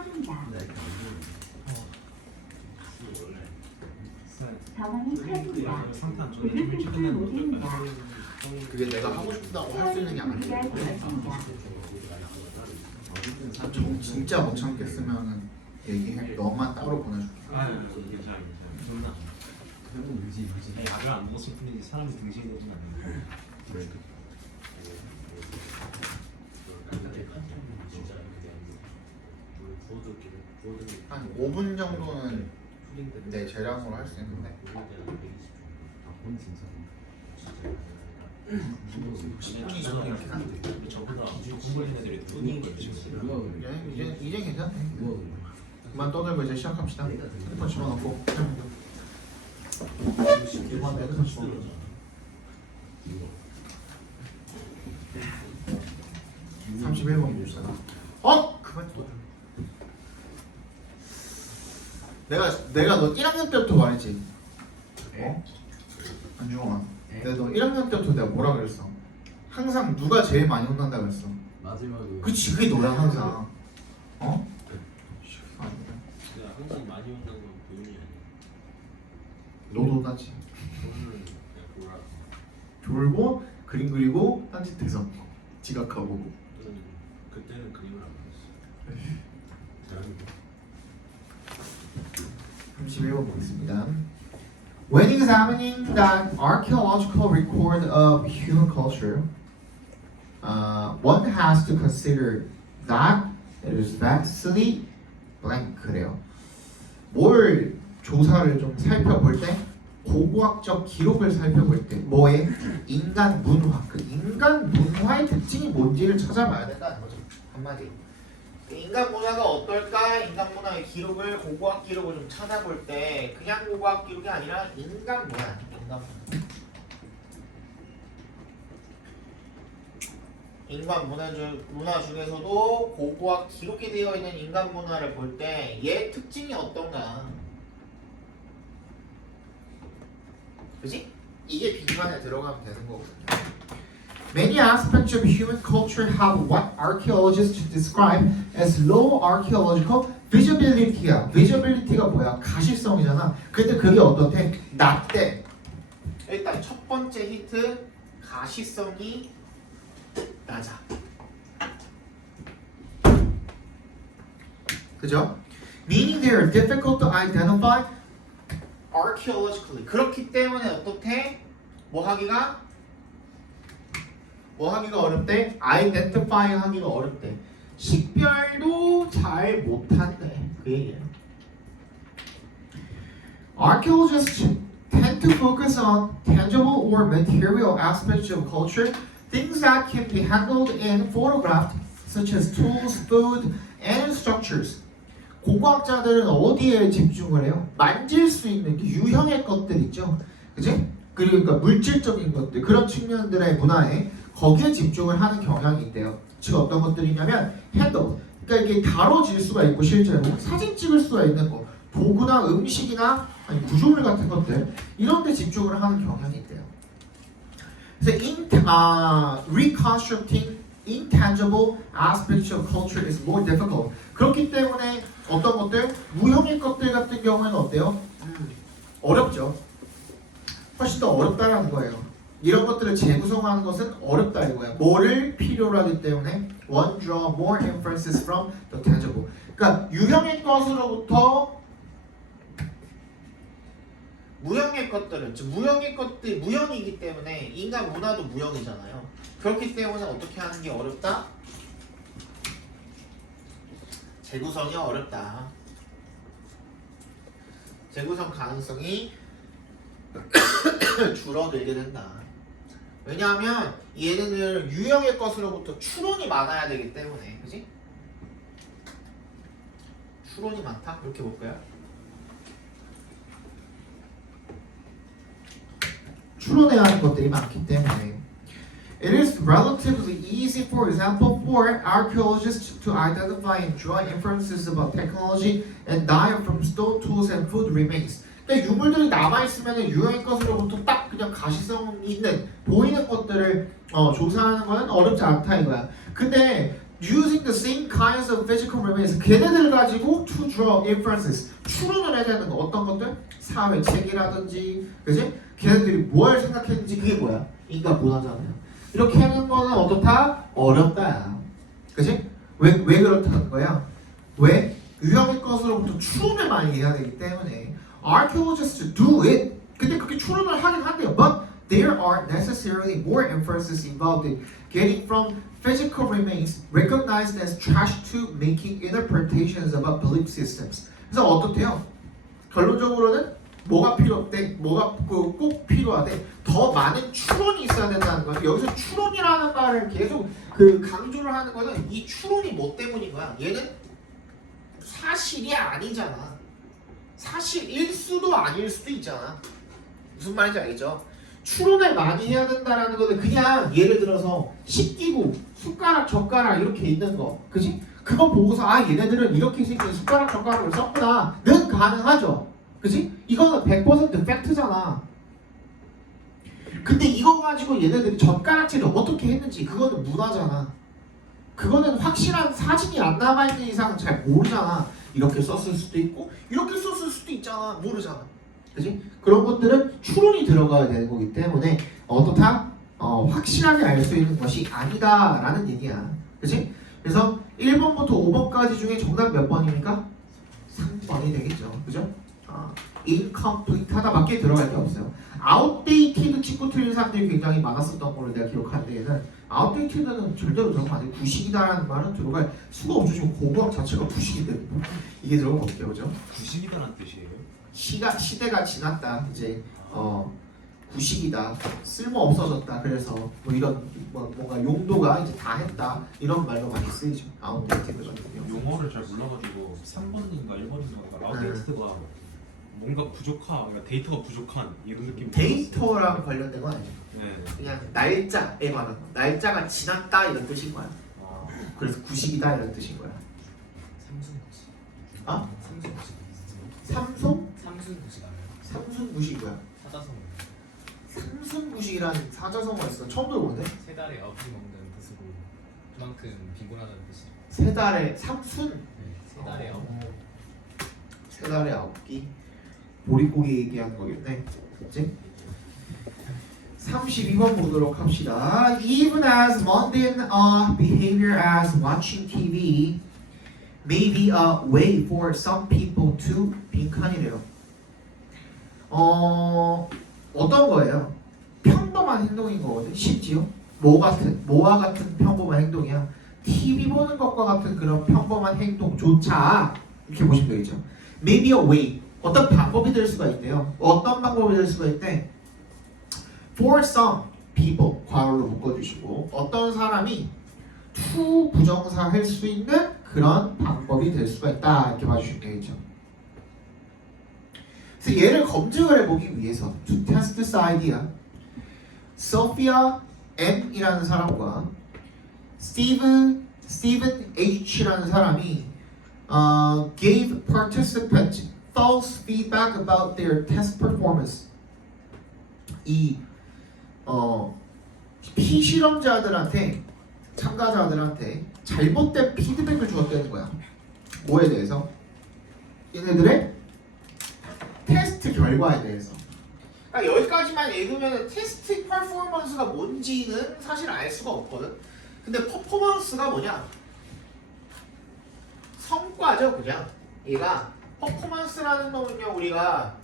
커진다. 상황이 커진다. 불을 못 입는다. 그게 내가 하고 싶다고 할 수 있는 게 아니야. 진짜 못 참겠으면 얘기해. 너만 따로 보내줄게. 괜찮아. 약을 안 먹었을 뿐이지 사람이 등신이 되진 않는데. 한 5분 정도는 내 재량으로 할 수 있는데 10분이 좀 이렇게 안 돼. 저보다 공부하는 애들이 눈이 이제 괜찮네. 그만 떠들고 이제 시작합시다. 핸드폰 집어넣고 31번 봅시다. 그만 떠들. 내가 너 1학년 때부터 말했지. 안중아. 내가 너 1학년 때부터 내가 뭐라 그랬어? 항상 누가 제일 많이 혼난다 그랬어. 마지막에 그치, 그게 너야 항상. 내가 항상 많이 온다는 건 보윤이 아니야. 너도 혼났지. 저는 그냥 보라. 졸고 그림 그리고 딴짓해서 지각하고. 그때는 그림을 안 그렸어. 31번 보겠습니다. When examining the archaeological record of human culture, one has to consider that it is vastly blank래요. 뭘 조사를 좀 살펴볼 때, 고고학적 기록을 살펴볼 때, 뭐에 인간 문화, 그 인간 문화의 특징이 뭔지를 찾아봐야 된다는 거죠. 한마디. 인간 문화가 어떨까? 인간 문화의 기록을, 고고학 기록을 좀 찾아볼 때 그냥 고고학 기록이 아니라 인간 문화, 인간 문화 중에서도 고고학 기록이 되어 있는 인간 문화를 볼 때 얘 특징이 어떤가? 그지? 이게 비관에 들어가면 되는 거거든요. Many aspects of human culture have what archaeologists describe as low archaeological visibility야. visibility가 뭐야? 가시성이잖아. 근데 그게 어떻대? 낮대. 일단 첫 번째 힌트, 가시성이 낮아. 그죠? Meaning they are difficult to identify archaeologically. 그렇기 때문에 어떻게? 뭐 하기가 어렵대? identify 하기가 어렵대. 식별도 잘 못한대. 그 얘기예요. Archaeologists tend to focus on tangible or material aspects of culture, things that can be handled and photographed, such as tools, food, and structures. 고고학자들은 어디에 집중을 해요? 만질 수 있는 유형의 것들 있죠, 그지? 그러니까 물질적인 것들, 그런 측면들의 문화에 거기에 집중을 하는 경향이 있대요. 즉 어떤 것들이냐면 핸드, 그러니까 이게 다뤄질 수가 있고 실제로 사진 찍을 수가 있는 거, 도구나 음식이나 아니 구조물 같은 것들 이런 데 집중을 하는 경향이 있대요. 그래서 reconstructing intangible aspects of culture is more difficult. 그렇기 때문에 어떤 것들, 무형의 것들 같은 경우에는 어때요? 어렵죠. 훨씬 더 어렵다라는 거예요. 이런 것들을 재구성하는 것은 어렵다 이거야. 뭐를 필요로 하기 때문에 one draw more inferences from the tangible. 그러니까 유형의 것으로부터 무형의 것들은, 즉 무형의 것들 무형이기 때문에 인간 문화도 무형이잖아요. 그렇기 때문에 어떻게 하는 게 어렵다? 재구성이 어렵다. 재구성 가능성이 줄어들게 된다. 왜냐하면 얘네는 유형의 것으로부터 추론이 많아야 되기 때문에, 그지? 추론이 많다? 이렇게 볼까요? 추론해야 하는 것들이 많기 때문에 It is relatively easy, for example, for archaeologists to identify and draw inferences about technology and diet from stone tools and food remains. 그러니까 유물들이 남아있으면 유형의 것으로부터 딱 그냥 가시성 있는 보이는 것들을 조사하는 건 어렵지 않다 이거야. 근데 using the same kinds of physical remains. 걔네들 가지고 to draw inferences. 추론을 해야 되는 거. 어떤 것들? 사회 책이라든지, 그지? 걔네들이 뭘 생각했는지 그게 뭐야? 인간 문화잖아요. 이렇게 하는 거는 어떻다? 어렵다. 그지? 왜 그렇다는 거야? 왜? 유형의 것으로부터 추론을 많이 해야 되기 때문에 archaeologists do it. 근데 그렇게 추론을 하긴 한대요. But there are necessarily more inferences involved in getting from physical remains recognized as trash to making interpretations about belief systems. 그래서 어떻대요? 결론적으로는 뭐가 필요해? 뭐가 꼭 필요하대? 더 많은 추론이 있어야 된다는 거예요. 여기서 추론이라는 말을 계속 강조를 하는 거는 이 추론이 뭐 때문인 거야? 얘는 사실이 아니잖아. 사실일 수도 아닐 수도 있잖아. 무슨 말인지 알겠죠? 추론을 많이 해야 된다는 거는 그냥 예를 들어서 식기구, 숟가락, 젓가락 이렇게 있는 거, 그지? 그거 보고서 아 얘네들은 이렇게 생긴 숟가락, 젓가락을 썼구나는 가능하죠. 그지? 이거는 100% 팩트잖아. 근데 이거 가지고 얘네들이 젓가락질을 어떻게 했는지 그거는 문화잖아. 그거는 확실한 사진이 안 남아있는 이상 잘 모르잖아. 이렇게 썼을 수도 있고 이렇게 썼을 수도 있잖아. 모르잖아. 그지? 그런 것들은 추론이 들어가야 되는 거기 때문에 어떻다? 확실하게 알 수 있는 것이 아니다라는 얘기야. 그지? 그래서 1번부터 5번까지 중에 정답 몇 번입니까? 3번이 되겠죠. 그죠? incomplete 하다밖에 들어갈 게 없어요. outdated 찍고 틀린 사람들이 굉장히 많았었던 걸로 내가 기록한 데에는 outdated는 절대로 들어가면 안 돼. 구식이다라는 말은 들어갈 수가 없죠. 지금 고고학 자체가 구식인데 이게 들어가면 어떡해요, 그죠? 구식이다란 뜻이에요? 시대가 지났다. 이제 구식이다. 쓸모 없어졌다. 그래서 뭐 이런 뭔가 용도가 이제 다 했다. 이런 말로 많이 쓰이죠. outdated거든요. 용어를 잘 몰라가지고 3번인가 1번인가 아웃데이트가 뭔가 그러니까 데이터가 부족한 이런 느낌. 데이터랑 관련된 건 아니죠. 네. 그냥 날짜에 관한 거. 날짜가 지났다 이런 뜻인 거야. 그래서 구식이다 이런 뜻인 거야. 삼순구식. 아? 삼순구식. 삼순? 삼순구식 알아요? 삼순구식이야. 사자성. 삼순구식이라는 사자성어가 있어. 처음 들어보는데? 세 달에 아버지 먹는 뜻으로 그만큼 빈곤하다는 뜻이. 세 달에 삼순. 네, 세 달에 세 달에 9끼. 보릿고기 얘기하는 거겠네. 그치? 32번 보도록 합시다. Even as mundane behavior as watching TV may be a way for some people to 빈칸이래요. 어떤 거예요? 평범한 행동인 거거든. 심지어 뭐와 같은 평범한 행동이야. TV 보는 것과 같은 그런 평범한 행동조차 이렇게 보시면 되겠죠. Maybe a way. 어떤 방법이 될 수가 있대요. 어떤 방법이 될 수가 있대? For some people, 과거로 묶어주시고 어떤 사람이 to 부정사 할 수 있는 그런 방법이 될 수가 있다 이렇게 봐주시면 되겠죠. 그래서 얘를 검증을 해보기 위해서 to test this idea, Sophia M이라는 사람과 Stephen H라는 사람이 gave participants false feedback about their test performance. 이 피실험자들한테 참가자들한테 잘못된 피드백을 주었다는 거야. 뭐에 대해서? 얘네들의 테스트 결과에 대해서. 그러니까 여기까지만 읽으면 테스트 퍼포먼스가 뭔지는 사실 알 수가 없거든. 근데 퍼포먼스가 뭐냐? 성과죠, 그냥. 얘가 퍼포먼스라는 놈은요, 우리가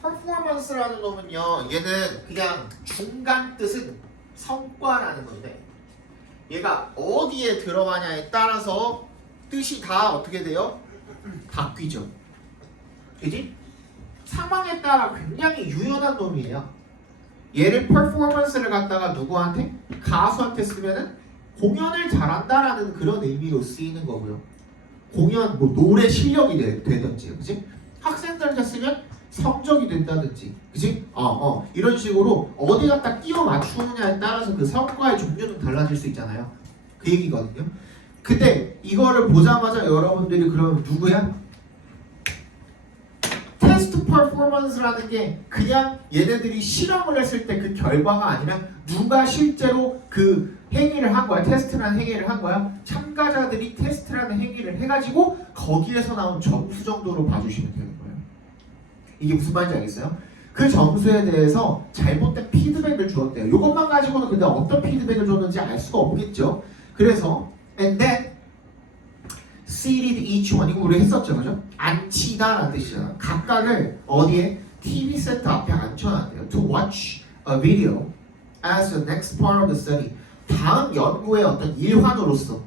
퍼포먼스라는 놈은요, 얘는 그냥 중간 뜻은 성과라는 건데, 얘가 어디에 들어가냐에 따라서 뜻이 다 어떻게 돼요? 바뀌죠. 그지? 상황에 따라 굉장히 유연한 놈이에요. 얘를 퍼포먼스를 갖다가 누구한테? 가수한테 쓰면은 공연을 잘한다라는 그런 의미로 쓰이는 거고요. 공연, 뭐 노래 실력이 되든지, 그지? 학생들한테 쓰면 성적이 된다든지, 그지? 이런 식으로 어디 갖다 끼워 맞추느냐에 따라서 그 성과의 종류는 달라질 수 있잖아요. 그 얘기거든요. 근데 이거를 보자마자 여러분들이 그러면 누구야? 테스트 퍼포먼스라는 게 그냥 얘네들이 실험을 했을 때 그 결과가 아니라 누가 실제로 그 행위를 한 거야. 테스트라는 행위를 한 거야. 참가자들이 테스트라는 행위를 해가지고 거기에서 나온 점수 정도로 봐주시면 되는 거예요. 이게 무슨 말인지 알겠어요? 그 점수에 대해서 잘못된 피드백을 주었대요. 이것만 가지고는 근데 어떤 피드백을 줬는지 알 수가 없겠죠. 그래서 and then seated each one, 이거 우리 했었죠, 그죠? 앉히다라는 뜻이잖아. 각각을 어디에? TV 세트 앞에 앉혀놨대요. To watch a video as the next part of the study. 다음 연구의 어떤 일환으로서,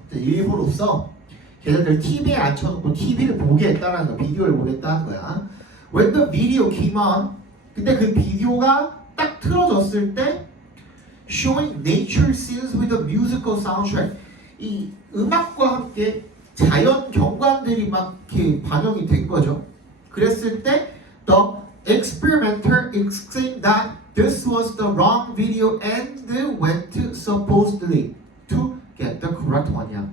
걔네들 TV에 앉혀놓고 TV를 보게 했다라는 거, 비디오를 보겠다는 거야. When the video came on, 근데 그 비디오가 딱 틀어졌을 때 showing nature scenes with a musical soundtrack. 이 음악과 함께 자연 경관들이 막 이렇게 반영이 된 거죠. 그랬을 때 the experimenter exclaimed that this was the wrong video and went supposedly to get the correct one이야.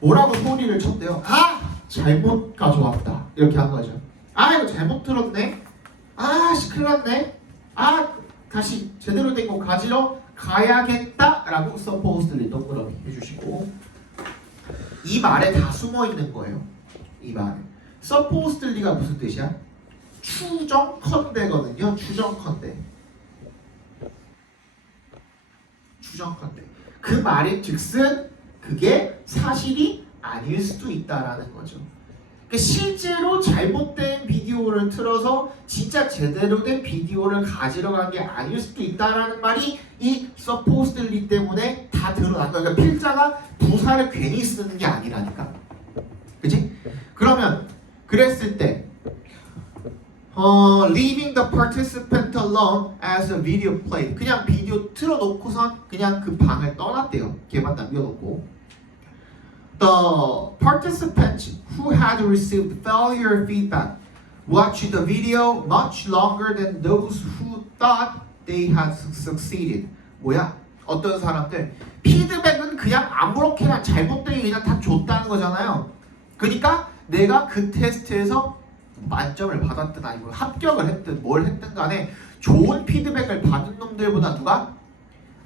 뭐라고 소리를 쳤대요? 아! 잘못 가져왔다. 이렇게 한 거죠. 아 이거 잘못 들었네. 아 씨 큰일 났네. 아 다시 제대로 된 거 가지러 가야겠다라고 supposedly 동그라미 해주시고 이 말에 다 숨어 있는 거예요. 이 말에 supposedly가 무슨 뜻이야? 추정컨대거든요. 추정컨대. 그 말인 즉슨 그게 사실이 아닐 수도 있다라는 거죠. 그러니까 실제로 잘못된 비디오를 틀어서 진짜 제대로 된 비디오를 가지러 간 게 아닐 수도 있다라는 말이 이 supposedly 때문에 다 드러난 거야. 그러니까 필자가 부사를 괜히 쓰는 게 아니라니까. 그치? 그러면 그랬을 때 leaving the participant alone as a video played. 그냥 비디오 틀어놓고선 그냥 그 방을 떠났대요. 걔만 남겨놓고. The participants who had received failure feedback watched the video much longer than those who thought they had succeeded. 뭐야? 어떤 사람들 피드백은 그냥 아무렇게나 잘못되게 그냥 다 줬다는 거잖아요. 그러니까 내가 그 테스트에서 만점을 받았든 아니면 합격을 했든 뭘 했든 간에 좋은 피드백을 받은 놈들보다 누가?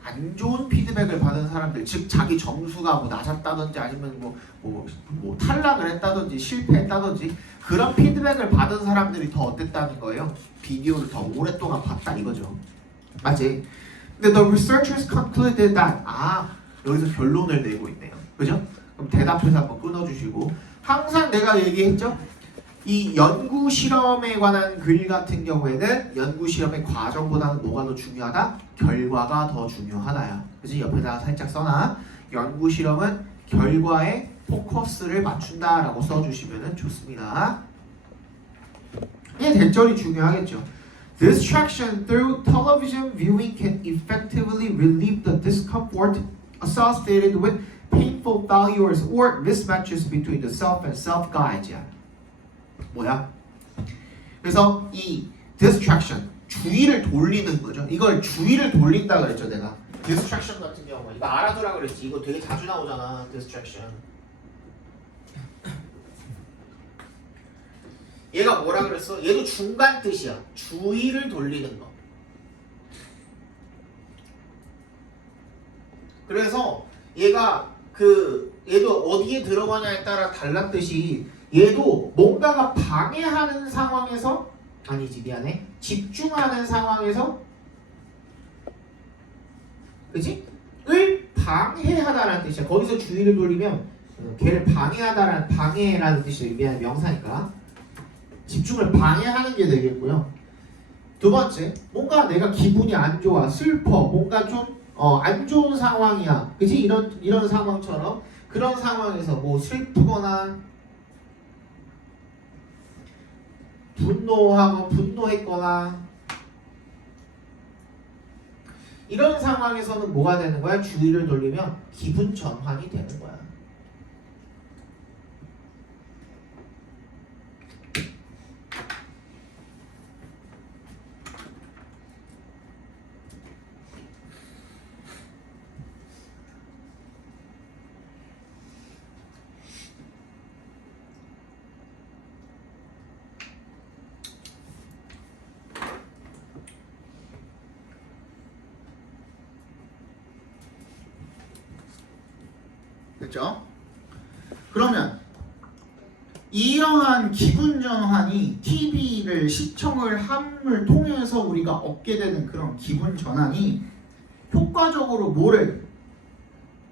안 좋은 피드백을 받은 사람들, 즉 자기 점수가 뭐 낮았다든지 아니면 뭐 탈락을 했다든지 실패했다든지 그런 피드백을 받은 사람들이 더 어땠다는 거예요? 비디오를 더 오랫동안 봤다 이거죠. 맞지? 근데 the researchers concluded that 여기서 결론을 내고 있네요. 그죠? 그럼 대답해서 한번 끊어주시고 항상 내가 얘기했죠? 이 연구 실험에 관한 글 같은 경우에는 연구 실험의 과정보다는 뭐가 더 중요하다? 결과가 더 중요하다야. 그래서 옆에다가 살짝 써놔. 연구 실험은 결과에 포커스를 맞춘다라고 써주시면 좋습니다. 이 대절이 중요하겠죠. Distraction through television viewing can effectively relieve the discomfort associated with painful failures or mismatches between the self and self-guides. 뭐야? 그래서 이 distraction, 주의를 돌리는 거죠. 이걸 주의를 돌린다 그랬죠, 내가. distraction 같은 경우 이거 알아두라 그랬지. 이거 되게 자주 나오잖아, distraction. 얘가 뭐라 그랬어? 얘도 중간 뜻이야. 주의를 돌리는 거. 그래서 얘가 얘도 어디에 들어가냐에 따라 달란 뜻이 얘도 뭔가가 방해하는 상황에서 집중하는 상황에서 그치? 을 방해하다라는 뜻이야. 거기서 주의를 돌리면 걔를 방해라는 뜻이 미안해 명사니까 집중을 방해하는 게 되겠고요. 두 번째, 뭔가 내가 기분이 안 좋아, 슬퍼, 뭔가 좀 안 좋은 상황이야. 그치? 이런 상황처럼 그런 상황에서 뭐 슬프거나 분노했거나 이런 상황에서는 뭐가 되는 거야? 주의를 돌리면 기분 전환이 되는 거야. 됐죠? 그러면 이러한 기분 전환이 TV를 시청을 함을 통해서 우리가 얻게 되는 그런 기분 전환이 효과적으로 뭐를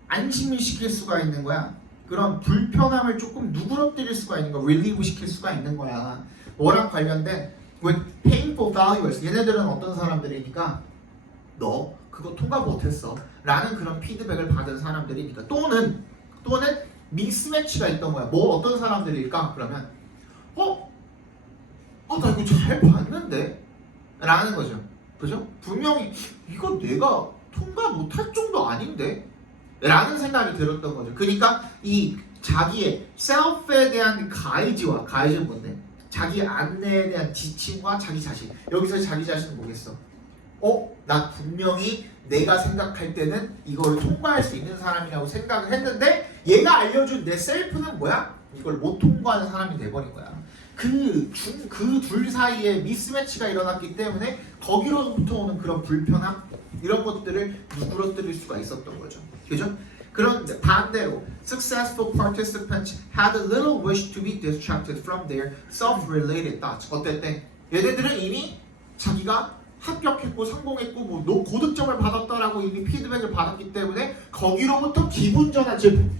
안심을 시킬 수가 있는 거야. 그런 불편함을 조금 누그러뜨릴 수가 있는 거, 릴리브 시킬 수가 있는 거야. 뭐랑 관련된 with painful values. 얘네들은 어떤 사람들이니까 너 그거 통과 못했어 라는 그런 피드백을 받은 사람들이니까 또는 미스매치가 있던 거야. 뭐 어떤 사람들일까? 그러면 나 이거 잘 봤는데? 라는 거죠. 그죠? 분명히 이거 내가 통과 못할 정도 아닌데? 라는 생각이 들었던 거죠. 그러니까 이 자기의 셀프에 대한 가이즈는 뭔데? 자기 안내에 대한 지침과 자기 자신. 여기서 자기 자신은 뭐겠어? 나 분명히 내가 생각할 때는 이걸 통과할 수 있는 사람이라고 생각을 했는데 얘가 알려준 내 셀프는 뭐야? 이걸 못 통과하는 사람이 돼버린 거야. 그 둘 사이에 미스매치가 일어났기 때문에 거기로부터 오는 그런 불편함 이런 것들을 누그러뜨릴 수가 있었던 거죠. 그죠? 그런데 반대로 successful participants had a little wish to be distracted from their self-related thoughts. 어땠대? 얘네들은 이미 자기가 합격했고 성공했고 뭐 고득점을 받았다라고 이미 피드백을 받았기 때문에 거기로부터 기분 전환, 즉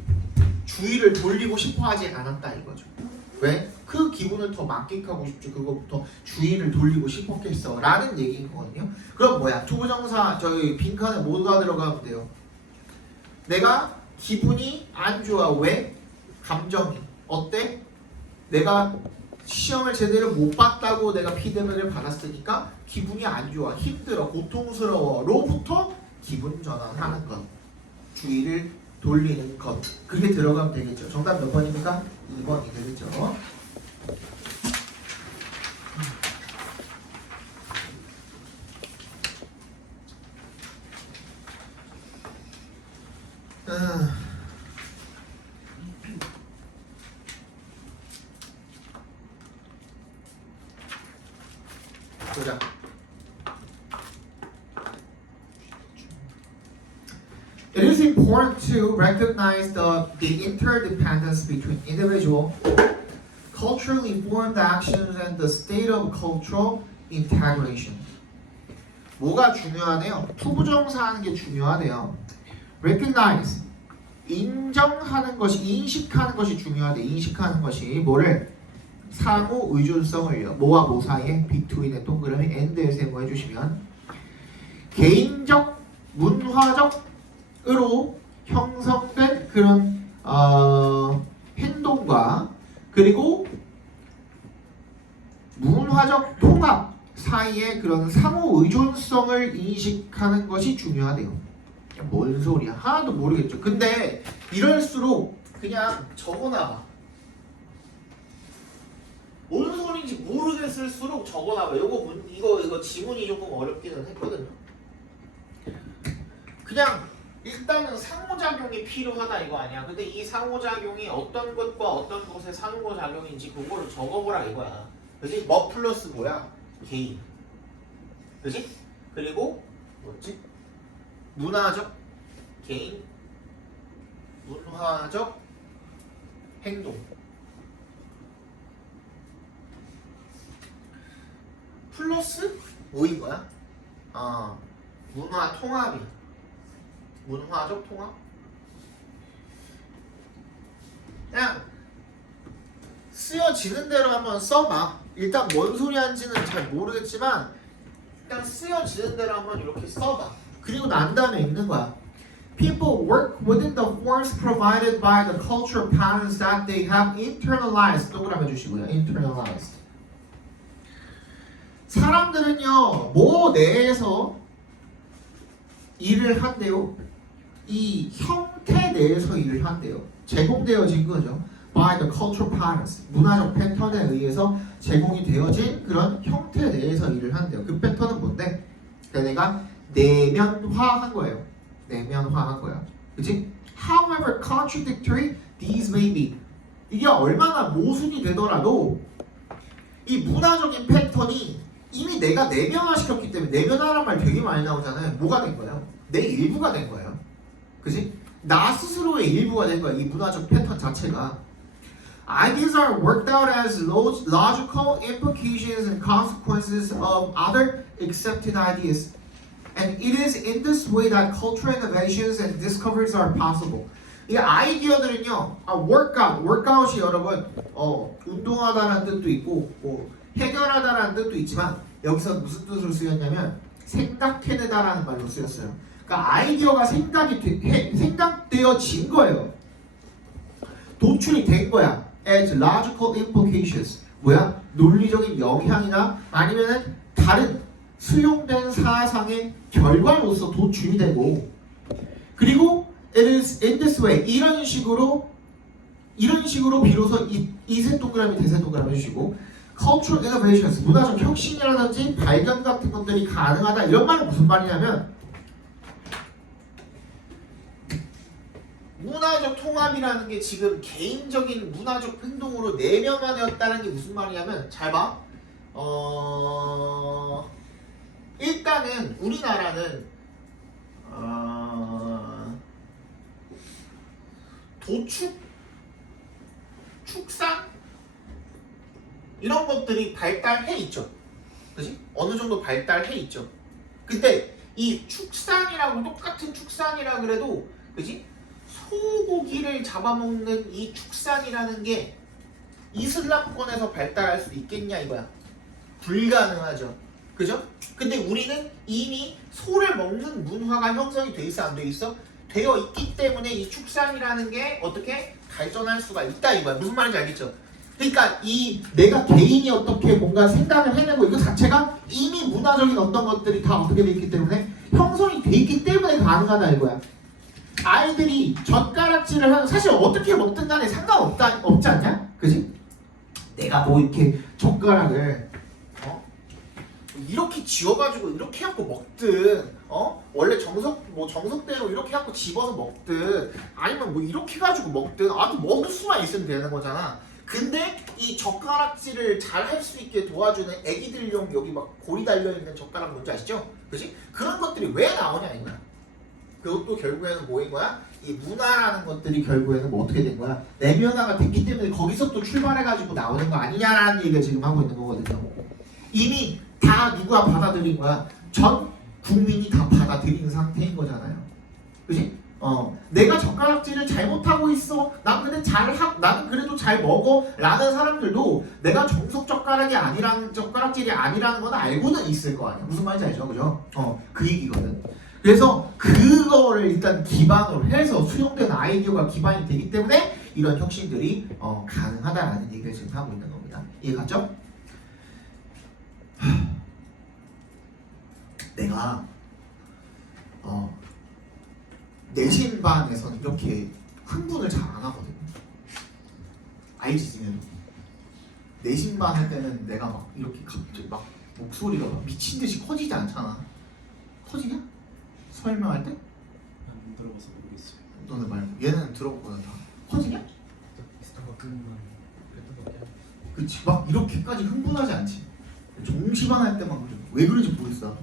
주의를 돌리고 싶어하지 않았다 이거죠. 왜? 그 기분을 더 만끽하고 싶지 그거부터 주의를 돌리고 싶었겠어 라는 얘기인 거거든요. 그럼 뭐야? 투부정사 저희 빈칸에 뭐가 들어가면 돼요? 내가 기분이 안 좋아. 왜? 감정이 어때? 내가 시험을 제대로 못 봤다고 내가 피드백을 받았으니까 기분이 안 좋아, 힘들어, 고통스러워 로부터 기분 전환하는 것, 주의를 돌리는 것, 그게 들어가면 되겠죠. 정답 몇 번입니까? 2번이 되겠죠. 보자. It is important to recognize the interdependence between individual, culturally formed actions and the state of cultural integration. 뭐가 중요하네요? 투부정사하는 게 중요하대요. Recognize, 인정하는 것이, 인식하는 것이 중요하대. 인식하는 것이 뭐를? 상호 의존성을요. 뭐와 뭐 사이에? between에 동그라미 and에 세모해 주시면 개인적, 문화적으로 형성된 그런 행동과 그리고 문화적 통합 사이의 그런 상호 의존성을 인식하는 것이 중요하대요. 뭔 소리야? 하나도 모르겠죠. 근데 이럴수록 그냥 적어놔봐. 뭔 소리인지 모르겠을수록 적어놔봐. 이거 지문이 조금 어렵기는 했거든요. 그냥 일단은 상호작용이 필요하다 이거 아니야. 근데 이 상호작용이 어떤 것과 어떤 것의 상호작용인지 그거를 적어보라 이거야. 그지? 뭐 플러스 뭐야? 개인. 그지? 그리고 뭐였지? 문화적 개인, 문화적 행동. 플러스 뭐인 거야? 문화 통합이. 문화적 통합? 그냥 쓰여지는 대로 한번 써봐. 일단 뭔 소리 하는지는 잘 모르겠지만 일단 쓰여지는 대로 한번 이렇게 써봐. 그리고 난 다음에 읽는 거야. People work within the forms provided by the cultural patterns that they have internalized. 동그라미 해주시고요. internalized. 사람들은요, 뭐 내에서 일을 한대요. 이 형태 내에서 일을 한대요. 제공되어진 거죠. By the cultural patterns. 문화적 패턴에 의해서 제공이 되어진 그런 형태 내에서 일을 한대요. 그 패턴은 뭔데? 내가 내면화한 거예요. 내면화한 거야. 그치? However contradictory these may be. 이게 얼마나 모순이 되더라도 이 문화적인 패턴이 이미 내가 내면화시켰기 때문에 내면화란 말 되게 많이 나오잖아요. 뭐가 된 거예요? 내 일부가 된 거예요. 그치? 나 스스로의 일부가 된 거야. 이 문화적 패턴 자체가. Ideas are worked out as logical implications and consequences of other accepted ideas. And it is in this way that cultural innovations and discoveries are possible. 이 아이디어들은요, workout이 여러분, 운동하다라는 뜻도 있고, 해결하다라는 뜻도 있지만, 여기서 무슨 뜻으로 쓰였냐면, 생각해내다라는 말로 쓰였어요. 그러니까 아이디어가 생각되어진 거예요. 도출이 된 거야. As logical implications. 뭐야? 논리적인 영향이나 아니면은 다른 수용된 사상의 결과로서 도출이 되고, 그리고 it is in this way. 이런 식으로 비로소 이세 동그라미 대세 동그라미 해주시고, cultural innovations, 문화적 혁신이라든지 발견 같은 것들이 가능하다. 이런 말은 무슨 말이냐면, 문화적 통합이라는 게 지금 개인적인 문화적 행동으로 내면화되었다는 게 무슨 말이냐면, 잘 봐. 일단은 우리나라는 축산 이런 것들이 발달해 있죠. 그지? 어느 정도 발달해 있죠. 근데 이 축산이라고 똑같은 축산이라 그래도 그지? 소고기를 잡아먹는 이 축산이라는 게 이슬람권에서 발달할 수 있겠냐 이거야. 불가능하죠. 그죠? 근데 우리는 이미 소를 먹는 문화가 형성이 돼 있어 안 돼 있어? 되어 있기 때문에 이 축산이라는 게 어떻게 발전할 수가 있다 이거야. 무슨 말인지 알겠죠? 그러니까 이 내가 개인이 어떻게 뭔가 생각을 해내고 이거 자체가 이미 문화적인 어떤 것들이 다 어떻게 돼 있기 때문에 형성이 돼 있기 때문에 가능하다 이거야. 아이들이 젓가락질을 하는 사실 어떻게 먹든 간에 상관없지 않냐? 그지? 내가 뭐 이렇게 젓가락을 이렇게 지워가지고 이렇게 하고 먹든 원래 정석대로 이렇게 하고 집어서 먹든 아니면 뭐 이렇게 가지고 먹든 아주 먹을 수만 있으면 되는 거잖아. 근데 이 젓가락질을 잘 할 수 있게 도와주는 애기들용 여기 막 고리 달려있는 젓가락 뭔지 아시죠? 그지? 그런 것들이 왜 나오냐 이거야. 그것도 결국에는 뭐인 거야? 이 문화라는 것들이 결국에는 뭐 어떻게 된 거야? 내면화가 됐기 때문에 거기서 또 출발해가지고 나오는 거 아니냐라는 얘기를 지금 하고 있는 거거든요. 이미 다 누가 받아들인 거야? 전 국민이 다 받아들인 상태인 거잖아요. 그지? 내가 젓가락질을 잘못하고 있어. 나는 그래도 잘 먹어. 라는 사람들도 내가 정석 젓가락질이 아니라는 건 알고는 있을 거 아니야. 무슨 말인지 알죠? 그죠? 그 얘기거든. 그래서 그거를 일단 기반으로 해서 수용된 아이디어가 기반이 되기 때문에 이런 혁신들이 가능하다라는 얘기를 지금 하고 있는 겁니다. 이해 갔죠? 내가 내신반에서는 이렇게 흥분을 잘 안 하거든. 알지 지금? 내신반 할 때는 내가 막 이렇게 갑자기 막 목소리가 막 미친 듯이 커지지 않잖아. 커지냐? 설명할 때? 안 들어봐서 모르겠어요. 너는 말고 얘는 들어보거든 다. 커지냐? 그치 막 이렇게까지 흥분하지 않지. 종시반 할 때만 그래. 왜 그런지 모르겠어.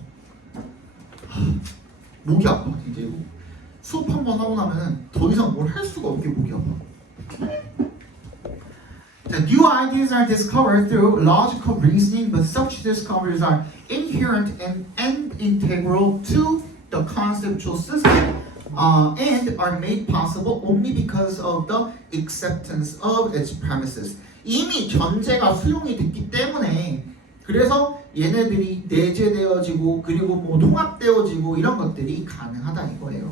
목이 아파 이제 수업 한 번 하고 나면은 더 이상 뭘 할 수가 없게 목이 아파. The new ideas are discovered through logical reasoning, but such discoveries are inherent and integral to the conceptual system, and are made possible only because of the acceptance of its premises. 이미 전제가 수용이 됐기 때문에 그래서 얘네들이 내재되어지고 그리고 뭐 통합되어지고 이런 것들이 가능하다 이거예요.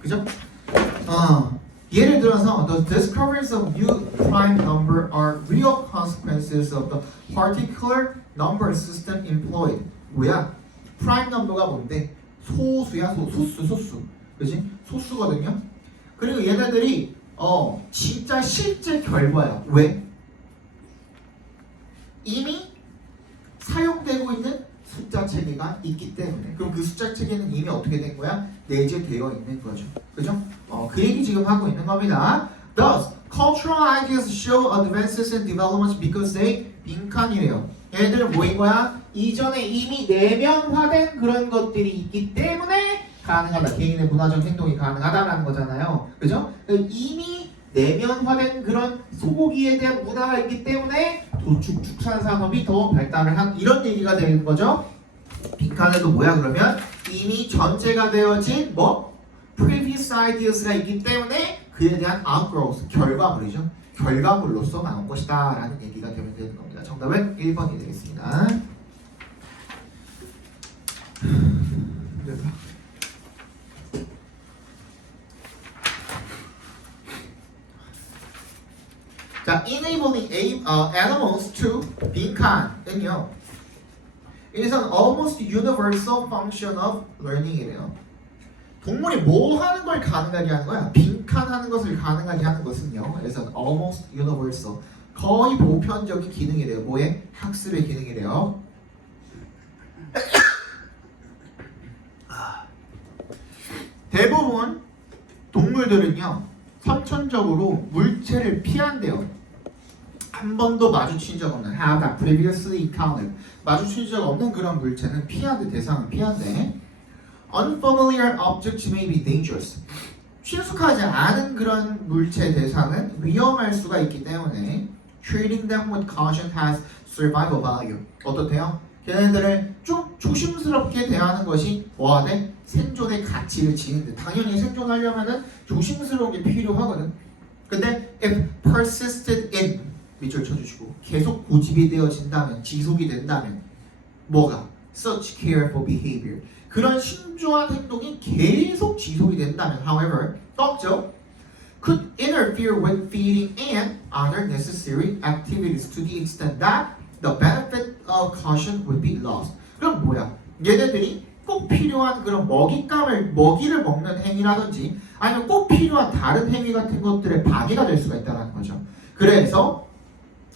그죠? 예를 들어서 the discoveries of new prime number are real consequences of the particular number system employed. 뭐야? prime number가 뭔데? 소수야, 소수. 그지? 소수거든요. 그리고 얘네들이 진짜 실제 결과야. 왜? 이미 사용되고 있는 숫자 체계가 있기 때문에. 그럼 그 숫자 체계는 이미 어떻게 된 거야? 내재되어 있는 거죠. 그죠? 그 얘기 지금 하고 있는 겁니다. Thus, cultural ideas show advances and developments because they 빈칸이래요. 얘네들은 뭐인 거야? 이전에 이미 내면화된 그런 것들이 있기 때문에 가능하다. 개인의 문화적 행동이 가능하다라는 거잖아요. 그죠? 이미 내면화된 그런 소고기에 대한 문화가 있기 때문에 도축 축산 산업이 더 발달을 한 이런 얘기가 되는 거죠. 빈칸에도 뭐야 그러면 이미 전제가 되어진 뭐 previous ideas가 있기 때문에 그에 대한 outgrowth 결과물이죠. 결과물로서 나온 것이다 라는 얘기가 되면 되는 겁니다. 정답은 1번이 되겠습니다. 자, enabling animals to 빈칸은요. It is an almost universal function of learning이래요. 동물이 뭐 하는 걸 가능하게 하는 거야? 빈칸하는 것을 가능하게 하는 것은요. 그래서 almost universal 거의 보편적인 기능이래요. 뭐의? 학습의 기능이래요. 대부분 동물들은요. 선천적으로 물체를 피한대요. 한 번도 마주친 적 없는 have not previously encountered 마주친 적 없는 그런 물체는 피한대. 대상은 피한대. Unfamiliar objects may be dangerous. 친숙하지 않은 그런 물체 대상은 위험할 수가 있기 때문에 treating them with caution has survival value. 어떻대요? 걔네들을 좀 조심스럽게 대하는 것이 뭐하대? 생존의 가치를 지는데 당연히 생존하려면은 조심스러운 게 필요하거든. 근데 if persisted in 밑줄 쳐주시고 계속 고집이 되어진다면 지속이 된다면 뭐가? such careful behavior 그런 신중한 행동이 계속 지속이 된다면 however 꺾죠 could interfere with feeding and other necessary activities to the extent that the benefit of caution would be lost. 그럼 뭐야? 얘네들이 꼭 필요한 그런 먹이를 먹는 행위라든지 아니면 꼭 필요한 다른 행위 같은 것들의 방해가 될 수가 있다는 거죠. 그래서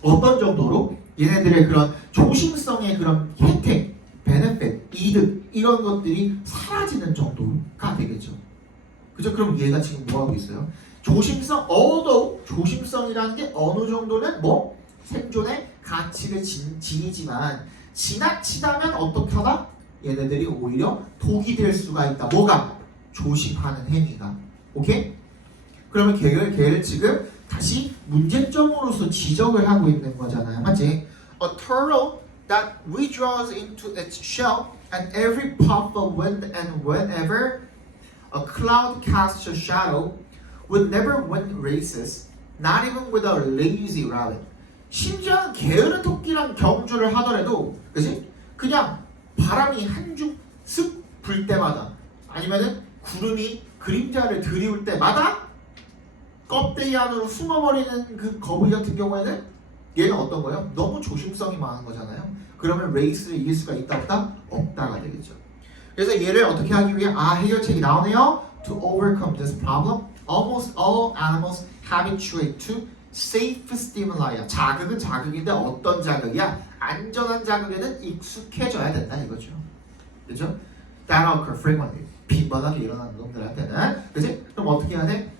어떤 정도로 얘네들의 그런 조심성의 그런 혜택, 베네핏, 이득 이런 것들이 사라지는 정도가 되겠죠. 그죠? 그럼 얘가 지금 뭐 하고 있어요? 조심성, 조심성이라는 게 어느 정도는 뭐 생존의 가치를 지니지만 지나치다면 어떻게 하다? 얘네들이 오히려 독이 될 수가 있다. 뭐가? 조심하는 행위가. 오케이? 그러면 걔를 지금 다시 문제점으로서 지적을 하고 있는 거잖아요. 맞지? A turtle that withdraws into its shell and every puff of wind and whenever a cloud casts a shadow would never win races, not even with a lazy rabbit. 심지어 게으른 토끼랑 경주를 하더라도, 그지? 그냥 바람이 한 줌 쓱 불 때마다, 아니면은 구름이 그림자를 들이울 때마다 껍데기 안으로 숨어버리는 그 거북이 같은 경우에는 얘는 어떤 거예요? 너무 조심성이 많은 거잖아요. 그러면 레이스를 이길 수가 있다 없다? 없다가 되겠죠. 그래서 얘를 어떻게 하기 위해 해결책이 나오네요. To overcome this problem, almost all animals habituate to safe stimuli. 자극은 자극인데 어떤 자극이야? 안전한 자극에는 익숙해져야 된다 이거죠. 그죠? That occur frequently. 빈번하게 일어나는 놈들한테는. 그지? 그럼 어떻게 해야 돼?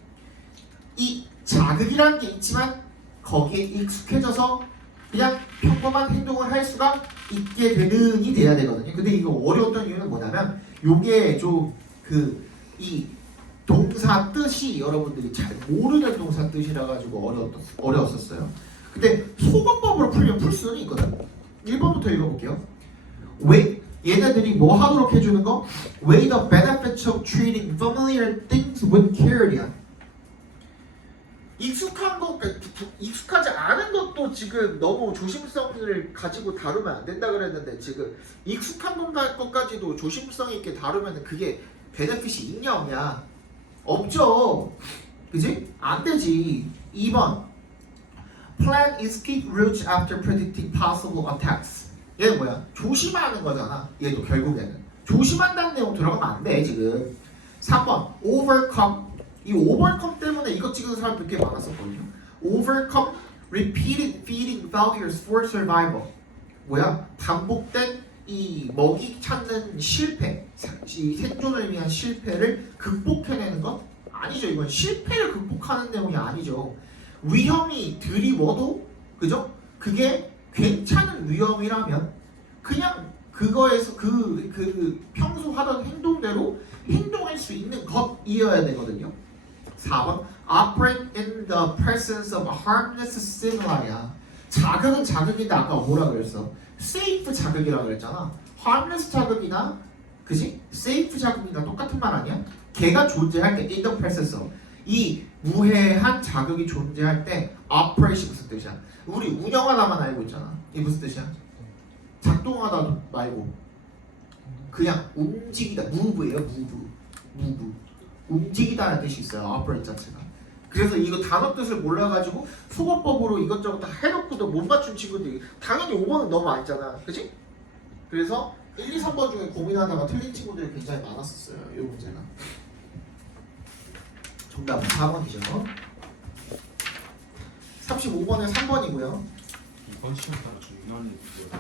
이 자극이라는 게 있지만 거기에 익숙해져서 그냥 평범한 행동을 할 수가 있게 되는이 돼야 되거든요. 근데 이거 어려웠던 이유는 뭐냐면 요게 좀 이 동사 뜻이 여러분들이 잘 모르는 동사 뜻이라 가지고 어려웠었어요. 근데 소거법으로 풀면 풀 수는 있거든. 1번부터 읽어볼게요. 왜 얘네들이 뭐 하도록 해주는 거? Weigh the benefits of treating familiar things with care. 익숙하지 않은 것도 지금 너무 조심성을 가지고 다루면 안 된다 그랬는데 지금 익숙한 것까지도 조심성 있게 다루면 그게 베네핏이 있냐 없냐? 없죠. 그지? 안 되지. 2번 Plan escape routes after predicting possible attacks. 얘는 뭐야? 조심하는 거잖아. 얘도 결국에는 조심한다는 내용 들어가면 안 돼 지금. 3번 overcome. 이 overcome 때문에 이거 찍은 사람 꽤 많았었거든요. Overcome repeated feeding failures for survival. 뭐야? 반복된 이 먹이 찾는 실패, 이 생존을 위한 실패를 극복해내는 것? 아니죠. 이건 실패를 극복하는 내용이 아니죠. 위험이 드리워도, 그죠? 그게 괜찮은 위험이라면 그냥 그거에서 그 평소 하던 행동대로 행동할 수 있는 것이어야 되거든요. 4번 operate in the presence of harmless stimuli. 자극은 자극인데 아까 뭐라 그랬어? safe 자극이라고 그랬잖아. harmless 자극이나 그지? safe 자극이나 똑같은 말 아니야? 걔가 존재할 때 in the presence of 이 무해한 자극이 존재할 때 operate이 무슨 뜻이야? 우리 운영하다만 알고 있잖아. 이게 무슨 뜻이야? 작동하다 말고 그냥 움직이다. move예요. move. 움직이다라는 뜻이 있어요. operate 자체가. 그래서 이거 단어 뜻을 몰라가지고 수거법으로 이것저것 다 해놓고도 못 맞춘 친구들이 당연히 5번은 너무 많잖아. 그치? 그래서 1, 2, 3번 중에 고민하다가 틀린 친구들이 굉장히 많았었어요. 이 문제가. 정답은 4번이죠. 35번에 3번이고요. 이번 시험 따라 중요한 그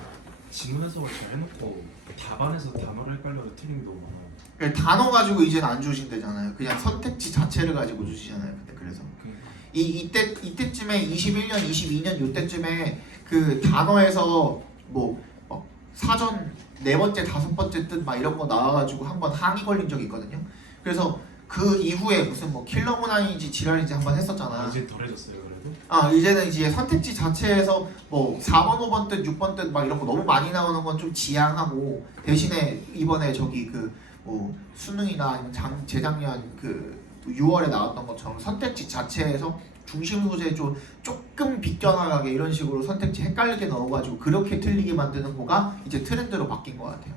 지문 해석을 잘 해놓고 답안에서 단어를 헷갈려서 틀린 게 너무 많아요. 그러니까 단어 가지고 이제는 안 주신대잖아요. 그냥 선택지 자체를 가지고 주시잖아요. 그때 그래서 그러니까 이때쯤에 21년, 22년 이때쯤에 그 단어에서 뭐 사전 네 번째, 다섯 번째 뜻 막 이런 거 나와가지고 한번 항의 걸린 적이 있거든요. 그래서 그 이후에 무슨 뭐 킬러 문화인지 지랄인지 한번 했었잖아. 이제 덜해졌어요 그래도. 이제는 이제 선택지 자체에서 뭐 4번, 5번 뜻, 6번 뜻 막 이런 거 너무 많이 나오는 건 좀 지양하고 대신에 이번에 저기 그 뭐 수능이나 아니면 재작년 그 6월에 나왔던 것처럼 선택지 자체에서 중심 소재 좀 조금 비껴나가게 이런 식으로 선택지 헷갈리게 넣어가지고 그렇게 틀리게 만드는 거가 이제 트렌드로 바뀐 것 같아요.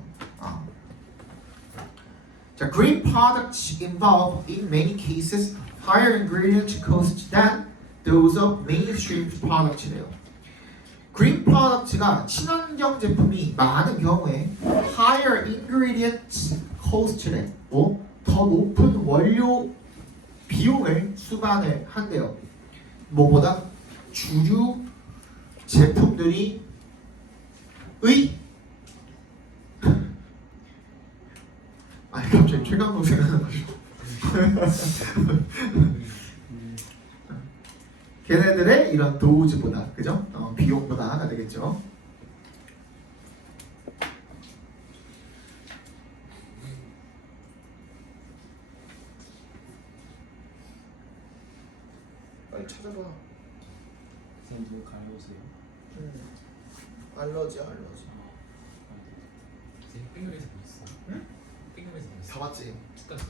자, green products involve in many cases higher ingredient costs than those of mainstream products래요. green products가 친환경 제품이 많은 경우에 higher ingredient cost래. 더 높은 원료 비용을 수반을 한대요. 뭐보다 주류 제품들이 아니 갑자기 최강록 생각나가지고 걔네들의 이런 도우즈보다 그죠? 비용보다가 되겠죠. 빨리 찾아봐. 선생님 누구 가려오세요? 알러지. 선생님 뺑글에서 보셨어? 응? 뺑글에서 보셨어? 다 봤지. 축가서.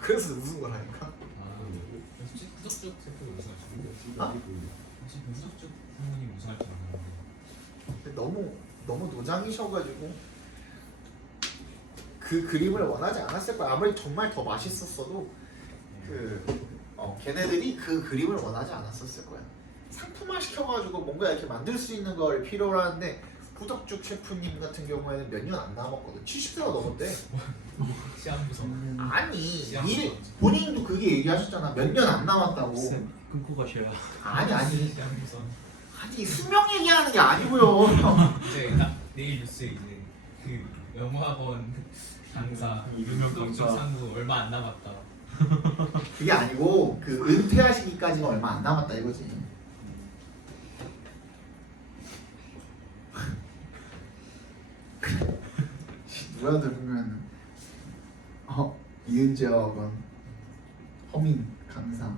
그래서 무슨 걸 하니까? 혹시 후석적 제품이 우승하시고? 아? 혹시 후석적 상무님 우승할 줄 알았는데. 너무 노장이셔가지고 그 그림을 원하지 않았을 거야. 아무리 정말 더 맛있었어도 걔네들이 그 그림을 원하지 않았었을 거야. 상품화 시켜가지고 뭔가 이렇게 만들 수 있는 걸 필요로 하는데 후덕죽 셰프님 같은 경우에는 몇 년 안 남았거든. 70세가 넘었대. 시한부서. 아니 본인도 그게 얘기하셨잖아. 몇 년 안 남았다고. 쌤 끊고 가셔야. 아니 시한부서. 아니 수명 얘기하는 게 아니고요. 이제 딱 내일 뉴스에 이제 그 영어학원 강사 유명 후석적 강사. 상무 얼마 안 남았다. 그게 아니고 그 은퇴하시기까지가 얼마 안 남았다 이거지. 누가 들으면 이은재학원 허민 강사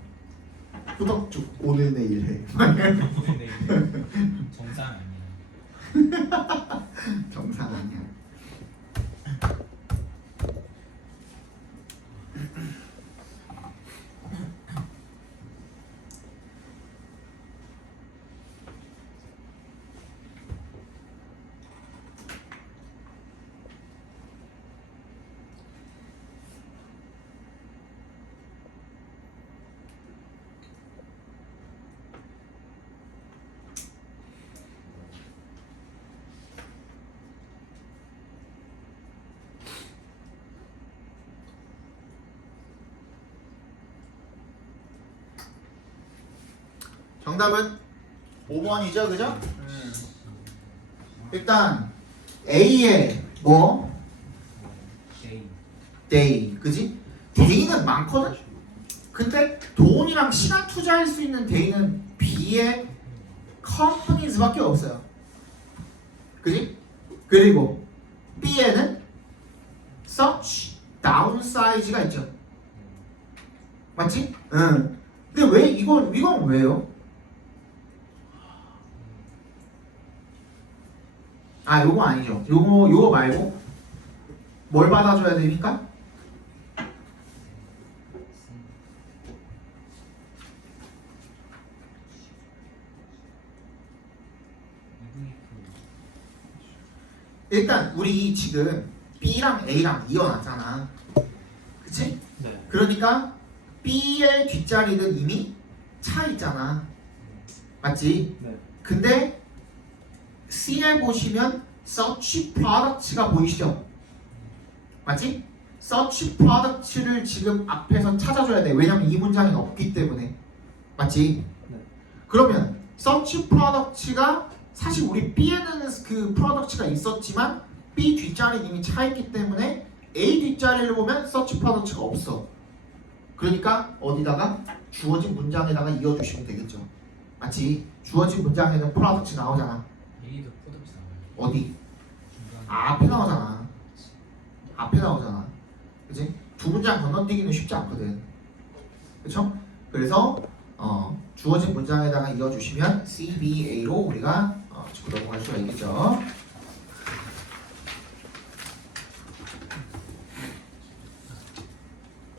후덕죽 오늘 내일 해. 오늘 내일 정상 아니야. 정상 아니야. 정답은 5번이죠, 그죠? 일단 A에 뭐? 데이. 데이, 그지? 데이는 많거든? 근데 돈이랑 시간 투자할 수 있는 데이는 B의 companies밖에 없어요. 그지? 그리고 B에는 such downsize가 있죠. 맞지? 응. 근데 왜 이건 왜요? 아, 요거 아니죠. 요거 말고 뭘 받아줘야 됩니까? 일단 우리 지금 B랑 A랑 이어놨잖아. 그치? 네. 그러니까 B의 뒷자리는 이미 차 있잖아. 맞지? 네. 근데 C에 보시면 such products가 보이시죠? 맞지? such products를 지금 앞에서 찾아줘야 돼. 왜냐면 이 문장이 없기 때문에. 맞지? 네. 그러면 such products가 사실 우리 B에는 그 products가 있었지만 B 뒷자리는 이미 차 있기 때문에 A 뒷자리를 보면 such products가 없어. 그러니까 어디다가 주어진 문장에다가 이어주시면 되겠죠. 맞지? 주어진 문장에는 products 나오잖아. A도 포덕지 나와요. 어디? 중간. 앞에 나오잖아. 앞에 나오잖아. 그치? 두 문장 건너뛰기는 쉽지 않거든. 그쵸? 그래서 주어진 문장에다가 이어주시면 C, B, A로 우리가 짚고 넘어갈 수가 있겠죠.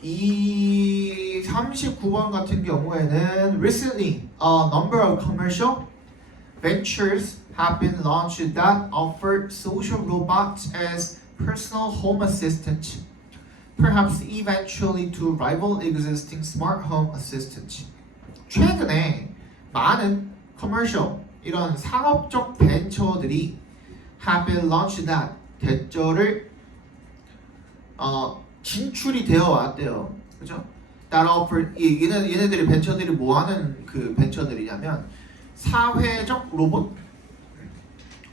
이 39번 같은 경우에는 recently a number of commercial ventures have been launched that offer social robots as personal home assistants, perhaps eventually to rival existing smart home assistants. 최근에 많은 commercial 이런 상업적 벤처들이 have been launched that 대저를 진출이 되어 왔대요. 그죠? that offer 얘네들이 벤처들이 뭐 하는 그 벤처들이냐면 사회적 로봇,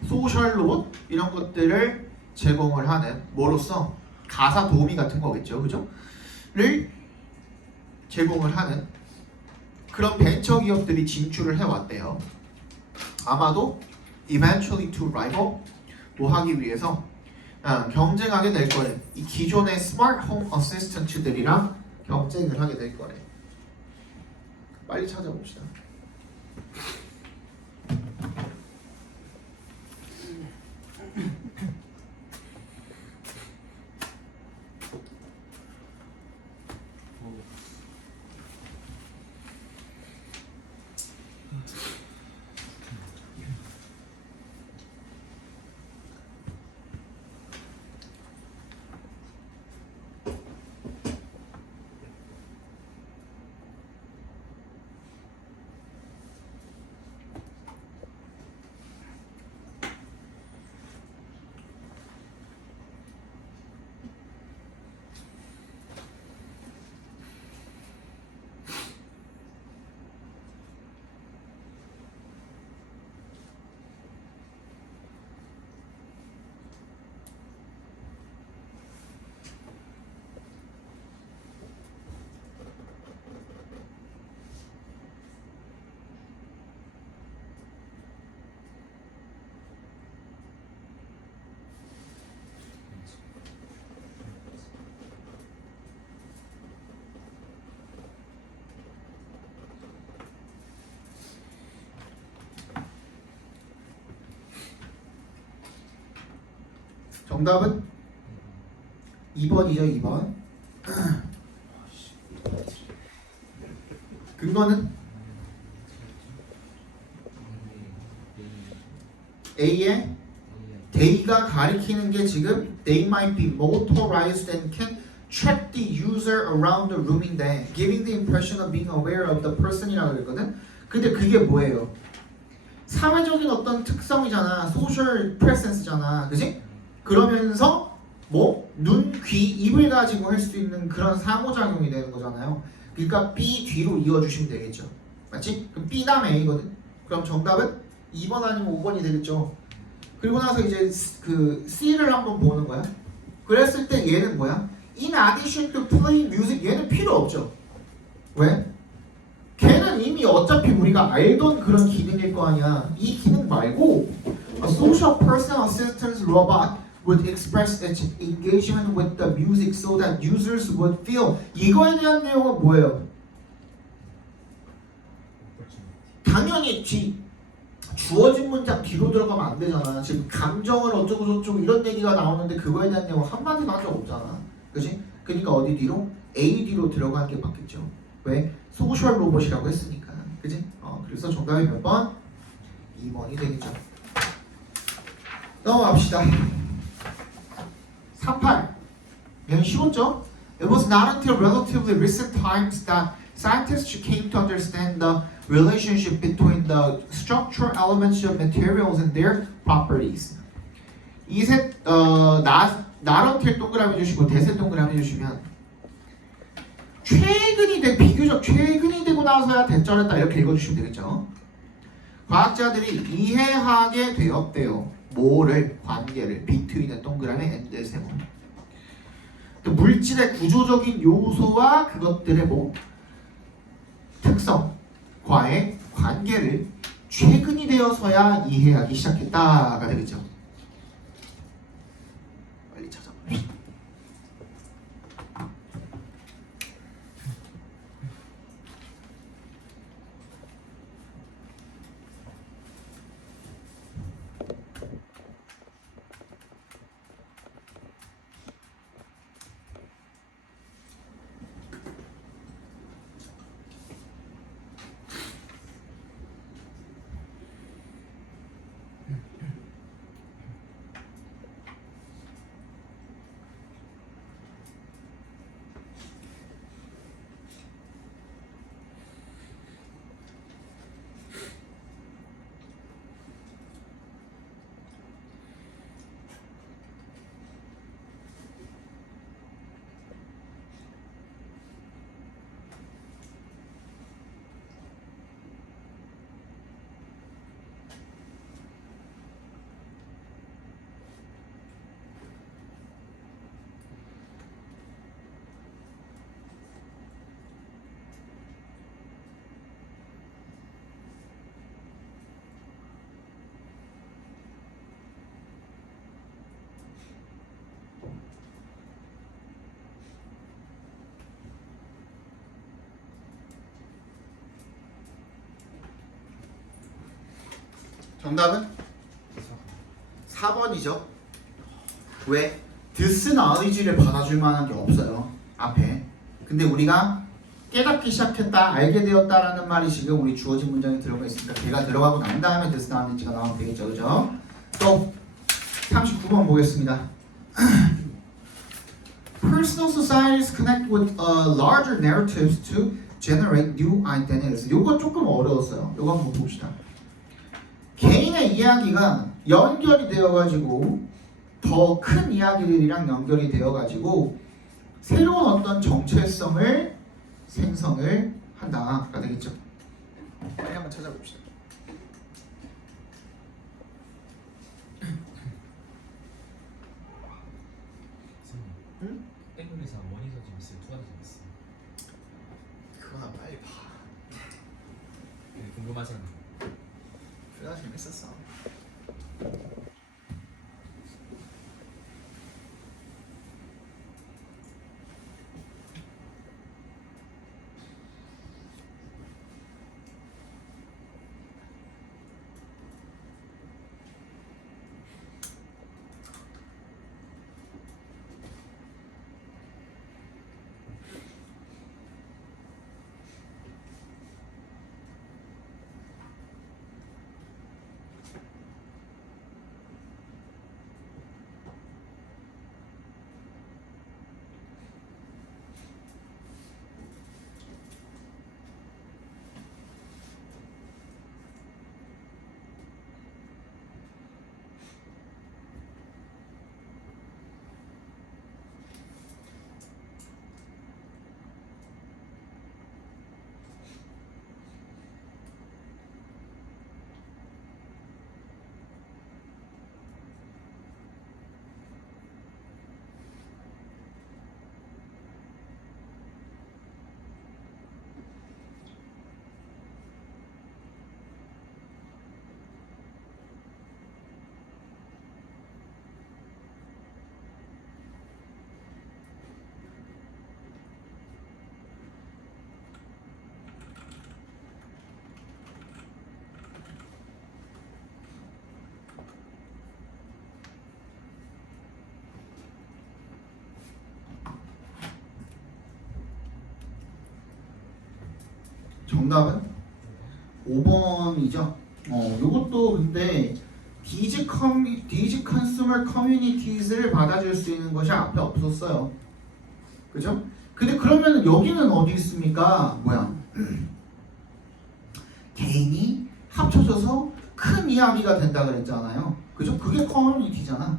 소셜 로봇 이런 것들을 제공을 하는 뭐로써 가사 도우미 같은 거겠죠, 그죠? 를 제공을 하는 그런 벤처 기업들이 진출을 해왔대요. 아마도 eventually to rival 뭐 하기 위해서 경쟁하게 될 거래. 이 기존의 스마트 홈 어시스턴트들이랑 경쟁을 하게 될 거래. 빨리 찾아봅시다. 정답은 2번이죠. 2번. 근거는 A의 they가 가리키는 게 지금 they might be motorized and can track the user around the room인데 giving the impression of being aware of the person이라고 그랬거든. 근데 그게 뭐예요? 사회적인 어떤 특성이잖아. 소셜 프레센스잖아. 그지? 그러면서 뭐 눈, 귀, 입을 가지고 할 수 있는 그런 상호작용이 되는 거잖아요. 그러니까 B 뒤로 이어주시면 되겠죠. 맞지? 그럼 B 다음에 A거든. 그럼 정답은 2번 아니면 5번이 되겠죠. 그리고 나서 이제 그 C를 한번 보는 거야. 그랬을 때 얘는 뭐야? In addition to play music 얘는 필요 없죠. 왜? 걔는 이미 어차피 우리가 알던 그런 기능일 거 아니야. 이 기능 말고 A social personal assistance robot would express its engagement with the music so that users would feel. 이거에 대한 내용은 뭐예요? 당연히 주어진 문장 뒤로 들어가면 안 되잖아. 지금 감정을 어쩌고 저쩌고 이런 얘기가 나오는데 그거에 대한 내용 한마디도 한 적 없잖아. 그치? 그러니까 어디 뒤로? A 뒤로 들어가는 게 맞겠죠. 왜? 소셜 로봇이라고 했으니까. 그치? 그래서 정답이 몇 번? 2번이 되겠죠. 넘어갑시다. 38. 얘는 쉬웠죠? It was not until relatively recent times that scientists came to understand the relationship between the structural elements of materials and their properties. not until 동그라미 주시고 대세 동그라미 주시면 비교적 최근이 되고 나서야 대절했다 이렇게 읽어주시면 되겠죠. 과학자들이 이해하게 되었대요. 뭐를? 관계를. between의 동그라미 and 세모. 물질의 구조적인 요소와 그것들의 특성과의 관계를 최근이 되어서야 이해하기 시작했다가 되겠죠. 빨리 찾아봅시다. 정답은 4번이죠. 왜? this knowledge를 받아줄 만한 게 없어요. 앞에. 근데 우리가 깨닫기 시작했다, 알게 되었다라는 말이 지금 우리 주어진 문장에 들어가 있으니까 걔가 들어가고 난 다음에 this knowledge가 나오면 되겠죠. 그죠? 또 39번 보겠습니다. Personal societies connect with larger narratives to generate new identities. 요거 조금 어려웠어요. 요거 한번 봅시다. 개인의 이야기가 연결이 되어가지고 더 큰 이야기들이랑 연결이 되어가지고 새로운 어떤 정체성을 생성을 한다가 되겠죠. 빨리 한번 찾아봅시다. 응? 땡글에서 원이 더 재밌어요? 투가 더 재밌어요? 그거나 빨리 봐. 궁금하잖아요. 그래야 재밌었어. 정답은 5번이죠. 요것도 근데 These consumer communities를 받아줄 수 있는 것이 앞에 없었어요. 그죠? 근데 그러면 여기는 어디 있습니까? 뭐야? 개인이 합쳐져서 큰 이야기가 된다 그랬잖아요. 그죠? 그게 커뮤니티잖아.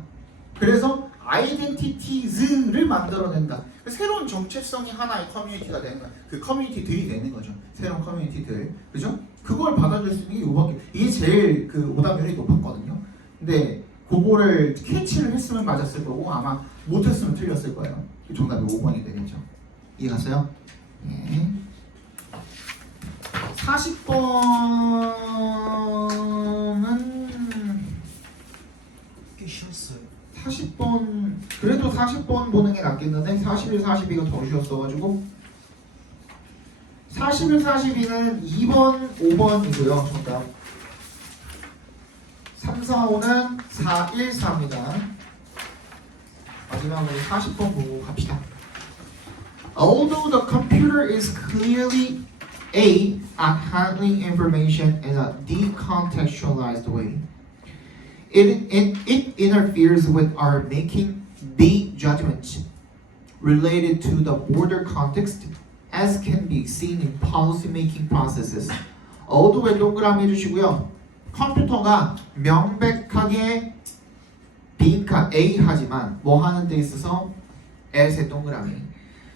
그래서 아이덴티티즈를 만들어낸다. 새로운 정체성이 하나의 커뮤니티가 되는 거야. 그 커뮤니티들이 되는 거죠. 새로운 커뮤니티들. 그죠? 그걸 받아줄 수 있는 게 요밖에. 이게 제일 그 오답률이 높았거든요. 근데 그거를 캐치를 했으면 맞았을 거고 아마 못했으면 틀렸을 거예요. 정답이 5번이 되겠죠. 이해갔어요? 네. 40번은 꽤 쉬웠어요. 40번 그래도 40번 보는 게 낫겠는데 41, 42가 더 쉬웠어가지고 41, 42는 2번, 5번이고요. 정답 3, 4, 5는 4, 1, 4입니다. 마지막으로 40번 보고 갑시다. Although the computer is clearly A at handling information in a decontextualized way, it interferes with our making B judgments related to the broader context as can be seen in policy-making processes. 어두에 동그라미 해주시고요. 컴퓨터가 명백하게 B카 A 하지만 뭐 하는 데 있어서 S의 동그라미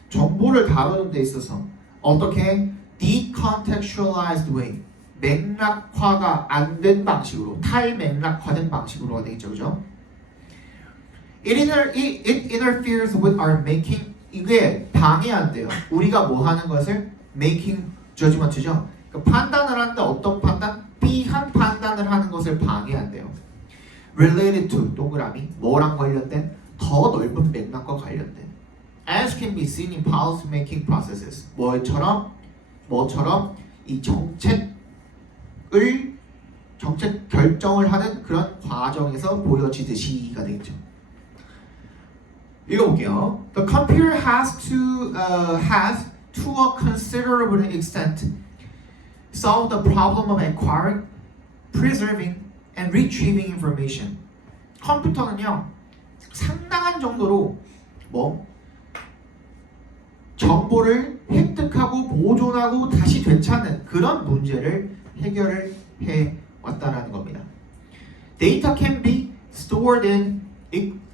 정보를 다루는 데 있어서 어떻게 decontextualized way 맥락화가 안 된 방식으로 탈맥락화된 방식으로 되겠죠, 그죠? It interferes with our making 이게 방해한대요. 우리가 뭐 하는 것을 making judgment죠. 그러니까 판단을 하는데 어떤 판단? B한 판단을 하는 것을 방해한대요. Related to 동그라미 뭐랑 관련된? 더 넓은 맥락과 관련된. As can be seen in policy making processes. 뭐처럼 이 정책 결정을 하는 그런 과정에서 보여지듯이가 되겠죠. 읽어볼게요. The computer has to a considerable extent solved the problem of acquiring, preserving, and retrieving information. 컴퓨터는요 상당한 정도로 정보를 획득하고 보존하고 다시 되찾는 그런 문제를 해결을 해 왔다라는 겁니다. Data can be stored in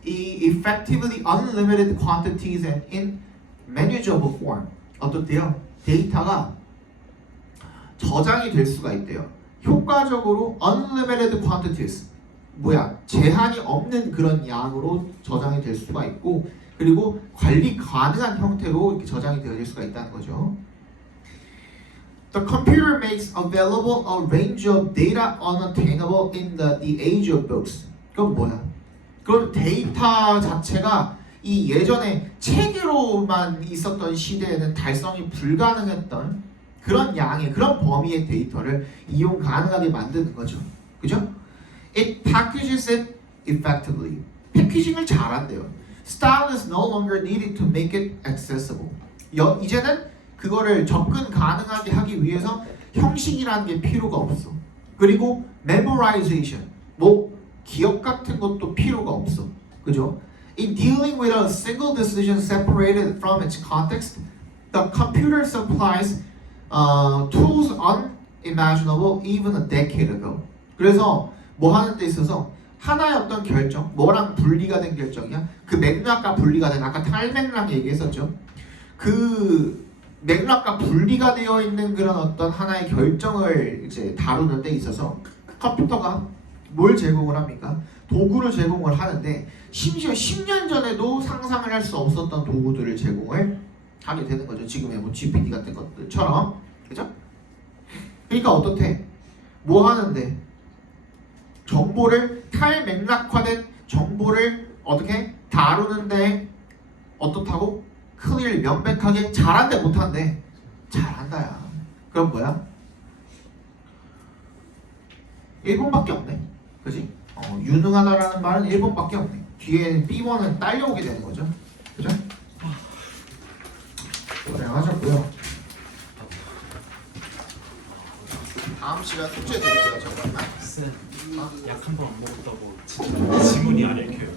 effectively unlimited quantities and in manageable form. 어떻대요? 데이터가 저장이 될 수가 있대요. 효과적으로 unlimited quantities 제한이 없는 그런 양으로 저장이 될 수가 있고 그리고 관리 가능한 형태로 이렇게 저장이 되어질 수가 있다는 거죠. The computer makes available a range of data unattainable in the age of books. 그건 뭐야? 그럼 데이터 자체가 이 예전에 책으로만 있었던 시대에는 달성이 불가능했던 그런 양의 그런 범위의 데이터를 이용 가능하게 만드는 거죠. 그죠? It packages it effectively. 패키징을 잘한대요. Style is no longer needed to make it accessible. 이제는 그거를 접근 가능하게 하기 위해서 형식이라는 게 필요가 없어. 그리고 memorization, 기억 같은 것도 필요가 없어. 그죠? In dealing with a single decision separated from its context, the computer supplies tools unimaginable even a decade ago. 그래서 뭐 하는 데 있어서 하나의 어떤 결정, 뭐랑 분리가 된 결정이야? 그 맥락과 분리가 된 아까 탈맥락 얘기했었죠. 그 맥락과 분리가 되어 있는 그런 어떤 하나의 결정을 이제 다루는 데 있어서 컴퓨터가 뭘 제공을 합니까? 도구를 제공을 하는데 심지어 10년 전에도 상상을 할 수 없었던 도구들을 제공을 하게 되는 거죠. 지금의 GPT 같은 것들처럼. 그죠? 그러니까 어떻대? 뭐 하는데? 정보를 탈맥락화된 정보를 어떻게 다루는데 어떻다고? 클리어 명백하게 잘한대 못한대? 잘한다야. 그럼 뭐야? 1번밖에 없네. 그지? 유능하다라는 말은 1번밖에 없네. 뒤에 B번은 딸려오게 되는 거죠. 그죠? 고생하셨고요. 다음 시간 숙제 드릴게요. 잠깐만. 약 한 번 안 먹었다고 진짜 지문이 안 읽혀요.